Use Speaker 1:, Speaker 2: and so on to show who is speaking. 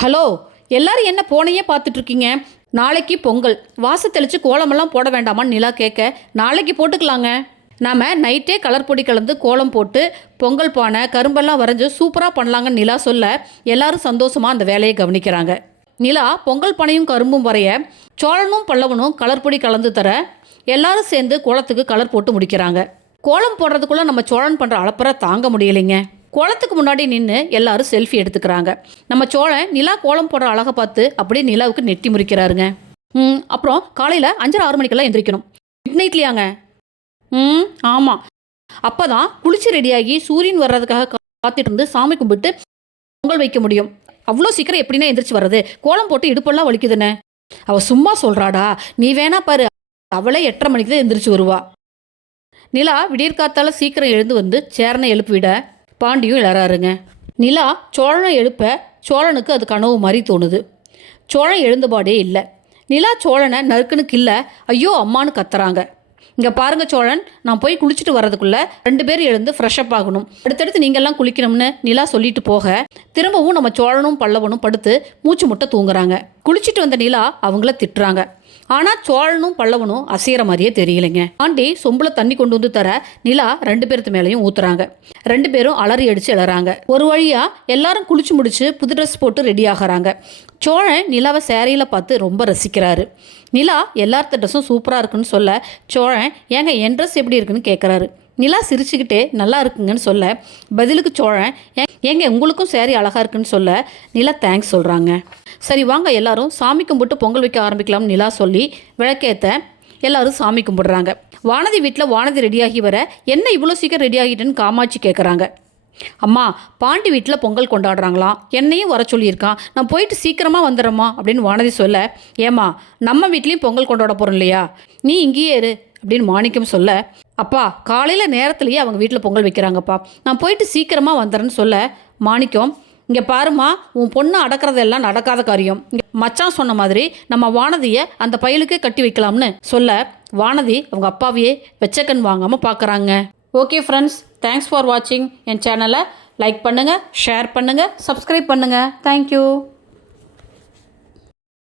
Speaker 1: Hello எல்லாரும் என்ன போனையே பார்த்துட்ருக்கீங்க? நாளைக்கு பொங்கல். வாச தெளித்து கோலமெல்லாம் போட வேண்டாமான்னு நிலா கேட்க நாளைக்கு போட்டுக்கலாங்க. நாம் நைட்டே கலர் பொடி கலந்து கோலம் போட்டு பொங்கல் பானை கரும்பெல்லாம் வரைஞ்சு சூப்பராக பண்ணலாங்கன்னு நிலா சொல்ல எல்லாரும் சந்தோஷமாக அந்த வேலையை கவனிக்கிறாங்க. நிலா பொங்கல் பனையும் கரும்பும் வரைய சோழனும் பல்லவனும் கலர் பொடி கலந்து தர எல்லாரும் சேர்ந்து கோலத்துக்கு கலர் போட்டு முடிக்கிறாங்க. கோலம் போடுறதுக்குள்ளே நம்ம சோழன் பண்ணுற அளப்பறை தாங்க முடியலைங்க. கோலத்துக்கு முன்னாடி நின்று எல்லாரும் செல்ஃபி எடுத்துக்கிறாங்க. நம்ம சோழன் நிலா கோலம் போடுற அழகை பார்த்து அப்படியே நிலாவுக்கு நெட்டி முறிக்கிறாருங்க. ம் அப்புறம் காலையில் அஞ்சரை ஆறு மணிக்கெல்லாம் எந்திரிக்கணும். மிட் நைட்லையாங்க ம் ஆமாம் அப்போ தான் குளிச்சு ரெடியாகி சூரியன் வர்றதுக்காக காத்துட்டு இருந்து சாமி கும்பிட்டு பொங்கல் வைக்க முடியும். அவ்வளோ சீக்கிரம் எப்படின்னா எந்திரிச்சு வர்றது? கோலம் போட்டு இடுப்பெல்லாம் வலிக்குதுண்ணே. அவள் சும்மா சொல்கிறாடா நீ வேணா பாரு அவளே எட்டரை மணிக்கு தான் எந்திரிச்சு வருவா. நிலா விடியற்காத்தால சீக்கிரம் எழுந்து வந்து சேரனை எழுப்பிவிட பாண்டியும் இளறாருங்க. நிலா சோழனை எழுப்ப சோழனுக்கு அது கனவு மாதிரி தோணுது. சோழன் எழுந்தபாடே இல்லை. நிலா சோழனை நறுக்குனுக்கு இல்லை. ஐயோ அம்மான்னு கத்துறாங்க. இங்கே பாருங்க சோழன் நான் போய் குளிச்சுட்டு வரதுக்குள்ளே ரெண்டு பேரும் எழுந்து ஃப்ரெஷ்அப் ஆகணும். அடுத்தடுத்து நீங்கள்லாம் குளிக்கணும்னு நிலா சொல்லிட்டு போக திரும்பவும் நம்ம சோழனும் பல்லவனும் படுத்து மூச்சு முட்டை தூங்குறாங்க. குளிச்சுட்டு வந்த நிலா அவங்கள திட்டுறாங்க. ஆனால் சோழனும் பல்லவனும் அசைகிற மாதிரியே தெரியலைங்க. ஆண்டி சொம்புல தண்ணி கொண்டு வந்து தர நிலா ரெண்டு பேர்த்து மேலேயும் ஊத்துறாங்க. ரெண்டு பேரும் அலறி அடிச்சு எழறாங்க ஒரு வழியா எல்லாரும் குளிச்சு முடிச்சு புது ட்ரெஸ் போட்டு ரெடி ஆகிறாங்க. சோழன் நிலாவை சேரையில் பார்த்து ரொம்ப ரசிக்கிறாரு. நிலா எல்லாத்த ட்ரெஸ்ஸும் சூப்பராக இருக்குன்னு சொல்ல சோழன் ஏங்க என் ட்ரெஸ் எப்படி இருக்குன்னு கேட்குறாரு நிலா சிரிச்சுக்கிட்டே நல்லா இருக்குங்கன்னு சொல்ல. பதிலுக்கு சோழன் "ஏ- ஏங்க உங்களுக்கும் சேரீ அழகாக இருக்குன்னு சொல்ல? நிலா தேங்க்ஸ் சொல்கிறாங்க சரி வாங்க எல்லாரும் சாமி கும்பிட்டு பொங்கல் வைக்க ஆரம்பிக்கலாம்னு நிலா சொல்லி விளக்கேத்த எல்லாரும் சாமி கும்பிடுறாங்க. வானதி வீட்டில் வானதி ரெடியாகி வர என்ன இவ்வளோ சீக்கிரம் ரெடி ஆகிட்டேன்னு காமாட்சி கேட்குறாங்க அம்மா பாண்டி வீட்டில் பொங்கல் கொண்டாடுறாங்களாம். என்னையும் வர சொல்லியிருக்கான். நான் போயிட்டு சீக்கிரமாக வந்துடுறேம்மா அப்படின்னு வானதி சொல்ல ஏம்மா நம்ம வீட்லேயும் பொங்கல் கொண்டாட போகிறோம் இல்லையா? நீ இங்கேயே இரு. அப்படின்னு மாணிக்கம் சொல்ல அப்பா காலையில் நேரத்துலேயே அவங்க வீட்டில் பொங்கல் வைக்கிறாங்கப்பா. நான் போயிட்டு சீக்கிரமாக வந்துடுறேன்னு சொல்ல மாணிக்கம் இங்கே பாருமா உன் பொண்ணு அடக்கிறதெல்லாம் நடக்காத காரியம். இங்கே மச்சான் சொன்ன மாதிரி நம்ம வானதியை அந்த பயலுக்கே கட்டி வைக்கலாம்னு சொல்ல வானதி அவங்க அப்பாவையே வெச்சக்கண் வாங்காமல் பார்க்குறாங்க ஓகே ஃப்ரெண்ட்ஸ் தேங்க்ஸ் ஃபார் வாட்சிங் என் சேனலை லைக் பண்ணுங்கள் ஷேர் பண்ணுங்கள் சப்ஸ்கிரைப் பண்ணுங்கள் தேங்க்யூ